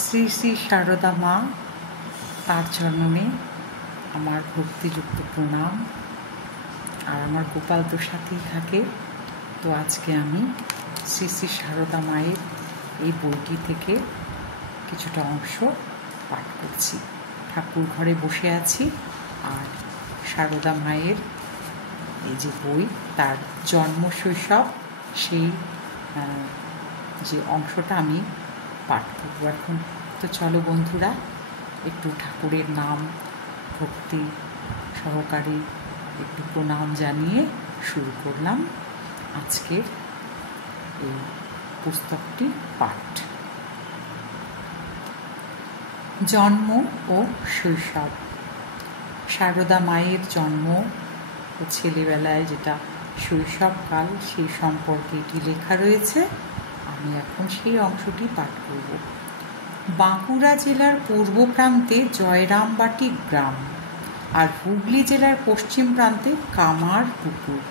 শ্রী শ্রী সারদা মা, তার চরণে আমার ভক্তিযুক্ত প্রণাম। আর আমার গোপাল তো সাথেই থাকে। তো আজকে আমি শ্রী শ্রী সারদা মায়ের এই বইটি থেকে কিছুটা অংশ পাঠ করছি। ঠাকুর ঘরে বসে আছি আর সারদা মায়ের এই যে বই, তার জন্ম শৈশব, সেই যে অংশটা আমি পাঠ করব এখন। তো চলো বন্ধুরা, একটু ঠাকুরের নাম ভক্তি সহকারে একটু প্রণাম জানিয়ে শুরু করলাম আজকের এই পুস্তকটি পাঠ। জন্ম ও শৈশব। সারদা মায়ের জন্ম ও ছেলেবেলায় যেটা শৈশবকাল, সেই সম্পর্কে এটি লেখা রয়েছে। আমি এখন সেই অংশটি পাঠ করব। বাঁকুড়া জেলার পূর্ব প্রান্তে জয়রামবাটি গ্রাম আর হুগলি জেলার পশ্চিম প্রান্তে কামারপুকুর।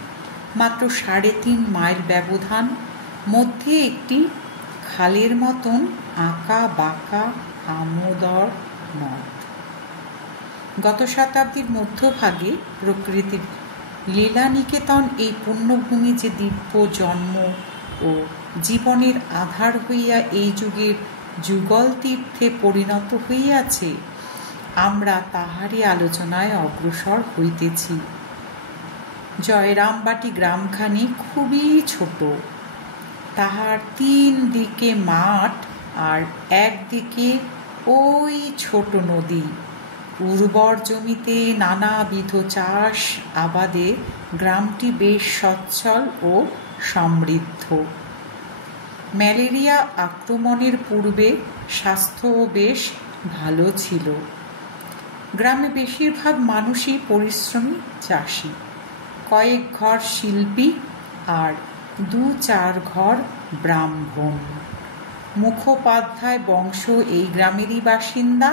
মাত্র 3.5 মাইল ব্যবধান, মধ্যে একটি খালের মতন আঁকা বাঁকা আমোদর নদ। গত শতাব্দীর মধ্যভাগে প্রকৃতির লীলানিকেতন এই পুণ্যভূমি যে দিব্য জন্ম ও জীবনের আধার হইয়া এই যুগের যুগল তীর্থে পরিণত হইয়াছে, আমরা তাহারই আলোচনায় অগ্রসর হইতেছি। জয়রামবাটি গ্রামখানি খুবই ছোট। তাহার 3 দিকে মাঠ আর একদিকে ওই ছোট নদী। উর্বর জমিতে নানাবিধ চাষ আবাদে গ্রামটি বেশ সচ্ছল ও সমৃদ্ধ। ম্যালেরিয়া আক্রমণের পূর্বে স্বাস্থ্যও বেশ ভালো ছিল। গ্রামে বেশিরভাগ মানুষই পরিশ্রমী চাষি, কয়েক ঘর শিল্পী আর 2-4 ঘর ব্রাহ্মণ। মুখোপাধ্যায় বংশ এই গ্রামেরই বাসিন্দা।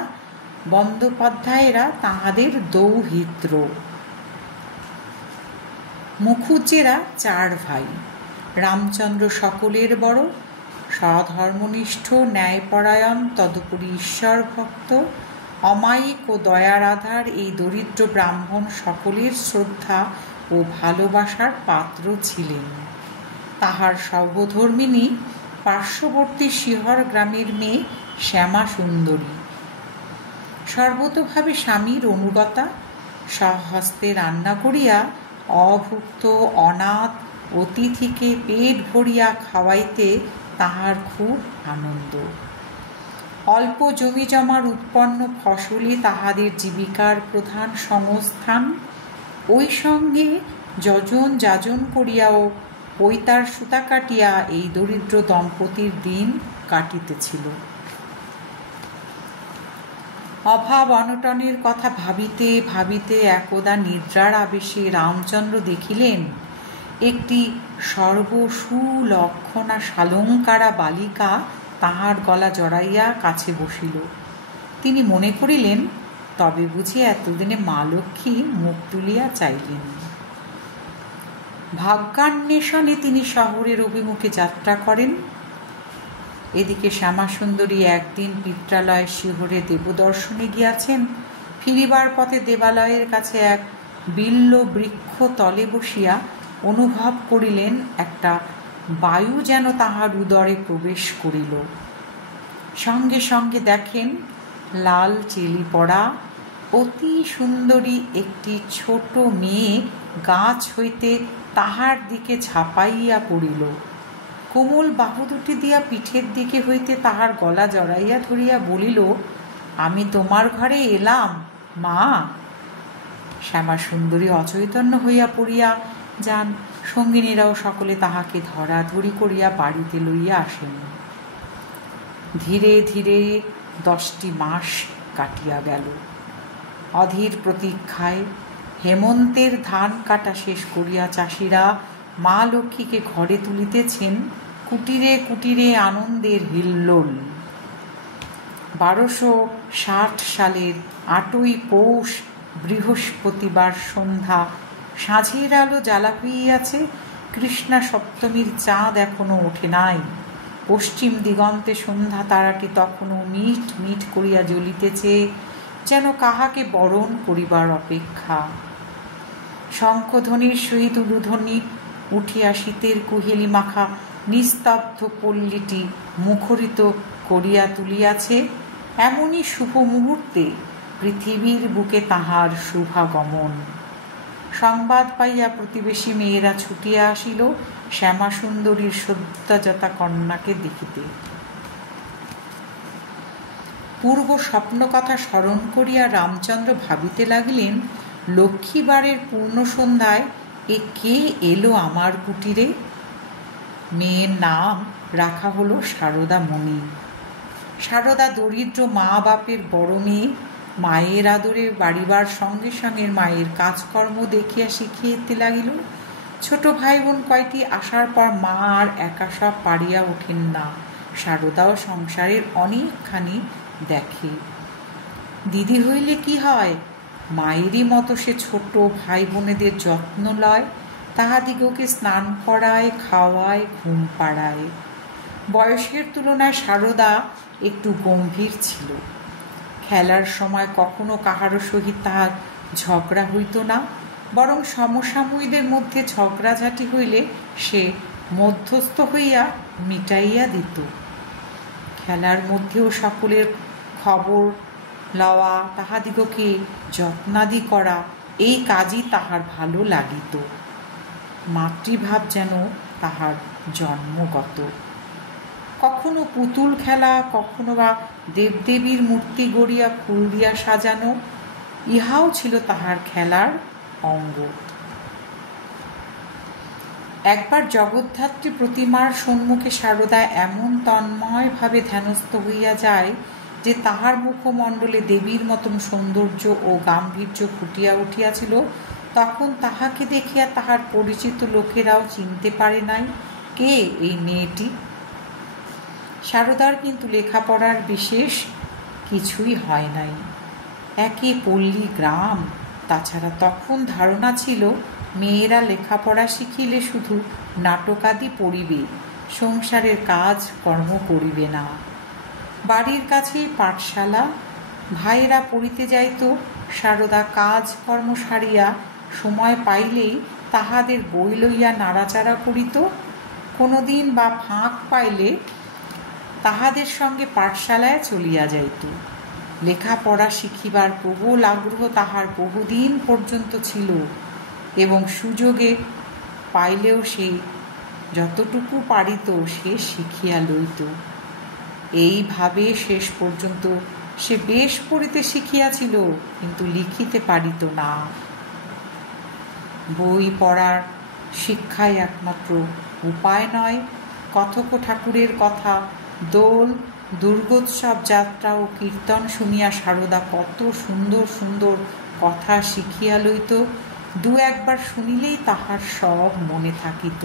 বন্দ্যোপাধ্যায়েরা তাহাদের দৌহিত্র। মুখুজ্জেরা 4 ভাই। রামচন্দ্র সকলের বড়, স্বধর্মনিষ্ঠ, ন্যায়পরায়ণ, তদুপরি ঈশ্বর ভক্ত, অমায়িক ও দয়ার আধার এই দরিদ্র ব্রাহ্মণ সকলের শ্রদ্ধা ও ভালোবাসার পাত্র ছিলেন। তাহার সহধর্মিণী পার্শ্ববর্তী শিহর গ্রামের মেয়ে শ্যামা সুন্দরী। সর্বতোভাবে স্বামীর অনুগতা। স্বহস্তে রান্না করিয়া অভুক্ত অনাথ অতিথিকে পেট ভরিয়া খাওয়াইতে তাহার খুব আনন্দ। অল্প জমি জমার উৎপন্ন ফসলই তাহাদের জীবিকার প্রধান সংস্থান। ওই সঙ্গে যজন যাজন করিয়াও পৈতার সুতা কাটিয়া এই দরিদ্র দম্পতির দিন কাটিতেছিল। অভাব অনটনের কথা ভাবিতে ভাবিতে একদা নিদ্রার আবেশে রামচন্দ্র দেখিলেন একটি সর্বসুলক্ষণা শালঙ্কারা বালিকা তাহার গলা জড়াইয়া কাছে বসিল। তিনি মনে করিলেন, তবে বুঝি এতদিনে মা লক্ষ্মী মুখ তুলিয়া চাইলেন। ভাগ্যান্বেষণে তিনি শহরের অভিমুখে যাত্রা করেন। এদিকে শ্যামাসুন্দরী একদিন পিত্রালয় শিহরে দেবদর্শনে গিয়াছেন। ফিরিবার পথে দেবালয়ের কাছে এক বিল্ল বৃক্ষ তলে বসিয়া অনুভব করিলেন একটা বায়ু যেন তাহার উদরে প্রবেশ করিল। সঙ্গে সঙ্গে দেখেন লাল চেলি পড়া অতি সুন্দরী একটি ছোট মেয়ে গাছ হইতে তাহার দিকে ঝাঁপাইয়া পড়িল। কোমল বাহু দুটি দিয়া পিঠের দিকে হইতে তাহার গলা জড়াইয়া ধরিয়া বলিল, আমি তোমার ঘরে এলাম মা। শ্যামা সুন্দরী অচৈতন্য হইয়া পড়িয়া যান। সঙ্গিনীরাও সকলে তাহাকে ধরাধরি করিয়া বাড়িতে লইয়া আসেন। ধীরে ধীরে 10টি মাস কাটিয়া গেল। অধীর প্রতীক্ষায় হেমন্তের ধান কাটা শেষ করিয়া চাষিরা মা লক্ষ্মীকে ঘরে তুলিতেছেন। কুটিরে কুটিরে আনন্দের হিল্লোল। 1260 সালের 8ই পৌষ বৃহস্পতিবার সন্ধ্যা। সাঁঝের আলো জ্বালা হইয়াছে। কৃষ্ণা সপ্তমীর চাঁদ এখনো ওঠে নাই। পশ্চিম দিগন্তে সন্ধ্যা তারাটি তখনও মিট মিট করিয়া জ্বলিতেছে, যেন কাহাকে বরণ করিবার অপেক্ষা। শঙ্খধ্বনির সহিত উলুধ্বনি উঠিয়া শীতের কুহেলি মাখা নিস্তব্ধ পল্লীটি মুখরিত করিয়া তুলিয়াছে। এমনই শুভ মুহূর্তে পৃথিবীর বুকে তাহার শুভাগমন। সংবাদ পাইয়া প্রতিবেশী মেয়েরা ছুটিয়া আসিল শ্যামাসুন্দরীর সদ্যজাতা কন্যাকে দেখিতে। পূর্ব স্বপ্ন কথা স্মরণ করিয়া রামচন্দ্র ভাবিতে লাগিলেন, লক্ষ্মীবারের পূর্ণ সন্ধ্যায় এ কে এলো আমার কুটিরে? মেয়ের নাম রাখা হলো সারদা মণি। সারদা দরিদ্র মা বাপের বড় মেয়ে। মায়ের আদরে বাড়িবার সঙ্গে সঙ্গে মায়ের কাজকর্ম দেখিয়া শিখিতে লাগিল। ছোট ভাই বোন কয়টি আসার পর মা আর একা সব পারিয়া ওঠেন না। সারদাও সংসারের অনেকখানি দেখে। দিদি হইলে কি হয়, মায়েরই মতো সে ছোট ভাই বোনেদের যত্ন লয়, তাহাদিগকে স্নান করায়, খাওয়ায়, ঘুম পাড়ায়। বয়সের তুলনায় সারদা একটু গম্ভীর ছিল। খেলার সময় কখনো কাহারও সহিত তাহার ঝগড়া হইত না, বরং সমসাময়ীদের মধ্যে ঝগড়াঝাটি হইলে সে মধ্যস্থ হইয়া মিটাইয়া দিত। খেলার মধ্যেও সকলের খবর লওয়া, তাহাদিগকে যত্নাদি করা, এই কাজই তাহার ভালো লাগিত। মাতৃভাব যেন তাহার জন্মগত। কখনো পুতুল খেলা, কখনো বা দেবদেবীর মূর্তি গড়িয়া ফুল দিয়া সাজানো, ইহাও ছিল তাহার খেলার অঙ্গ। একবার জগদ্ধাত্রী প্রতিমার সম্মুখে সারদা এমন তন্ময়ভাবে ধ্যানস্থ হইয়া যায় যে তাহার মুখমণ্ডলে দেবীর মতন সৌন্দর্য ও গাম্ভীর্য ফুটিয়া উঠিয়াছিল। তখন তাহাকে দেখিয়া তাহার পরিচিত লোকেরাও চিনতে পারে নাই কে এই মেয়েটি। সারদার কিন্তু লেখাপড়ার বিশেষ কিছুই হয় নাই। একে পল্লী গ্রাম, তাছাড়া তখন ধারণা ছিল মেয়েরা লেখাপড়া শিখিলে শুধু নাটকাদি পড়িবে, সংসারের কাজ কর্ম করিবে না। বাড়ির কাছেই পাঠশালা, ভাইয়েরা পড়িতে যাইত। সারদা কাজ কর্ম সারিয়া সময় পাইলেই তাহাদের বই লইয়া নাড়াচাড়া করিত। কোনোদিন বা ফাঁক পাইলে তাহাদের সঙ্গে পাঠশালায় চলিয়া যাইত। লেখাপড়া শিখিবার প্রবল আগ্রহ তাহার বহুদিন পর্যন্ত ছিল এবং সুযোগে পাইলেও সে যতটুকু পারিত সে শিখিয়া লইত। এইভাবে শেষ পর্যন্ত সে বেশ পড়িতে শিখিয়াছিল, কিন্তু লিখিতে পারিত না। বই পড়ার শিক্ষাই একমাত্র উপায় নয়। কথক ঠাকুরের কথা, দোল, দুর্গোৎসব যাত্রা ও কীর্তন শুনিয়া সারদা কত সুন্দর সুন্দর কথা শিখিয়া লইত। দু একবার শুনিলেই তাহার সব মনে থাকিত।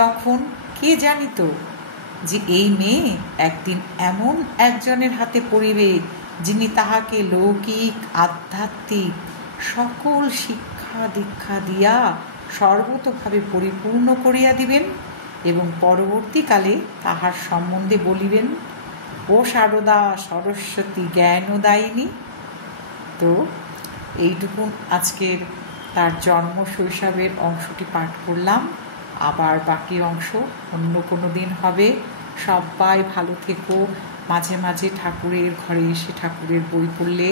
তখন কে জানিত যে এই মেয়ে একদিন এমন একজনের হাতে পড়িবে যিনি তাহাকে লৌকিক আধ্যাত্মিক সকল শিক্ষা দীক্ষা দিয়া সর্বতোভাবে পরিপূর্ণ করিয়া দিবেন এবং পরবর্তীকালে তাহার সম্বন্ধে বলিবেন, ও সারদা সরস্বতী জ্ঞানদায়িনী। তো এইটুকুন আজকের তার জন্ম শৈশবের অংশটি পাঠ করলাম। আবার বাকি অংশ অন্য কোনো দিন হবে। সবাই ভালো থেকো। মাঝে মাঝে ঠাকুরের ঘরে এসে ঠাকুরের বই পড়লে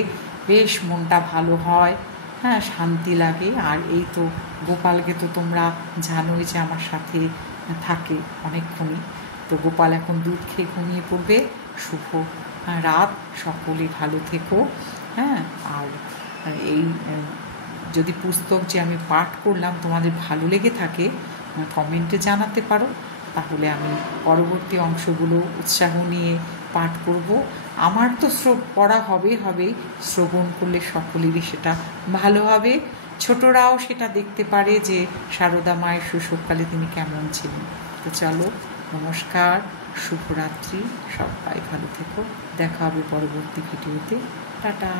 বেশ মনটা ভালো হয়, হ্যাঁ, শান্তি লাগে। আর এই তো গোপালকে তো তোমরা জানোই যে আমার সাথে থাকে অনেকক্ষণই। তো গোপাল এখন দুধ খেয়ে ঘুমিয়ে পড়বে। শুভ রাত, সকলে ভালো থেকো। হ্যাঁ, আর এই যদি পুস্তক যে আমি পাঠ করলাম তোমাদের ভালো লেগে থাকে কমেন্টে জানাতে পারো, তাহলে আমি পরবর্তী অংশগুলো উৎসাহ নিয়ে পাঠ করব। আমার তো পড়া হবে, শ্রবণ করলে সকলেরই সেটা ভালো হবে। ছোটরাও সেটা দেখতে পারে যে সারদা মায়ের শৈশবকালে তিনি কেমন ছিলেন। তো চলো, নমস্কার, শুভরাত্রি, সবাই ভালো থেকো। দেখা হবে পরবর্তী ভিডিওতে। টাটা।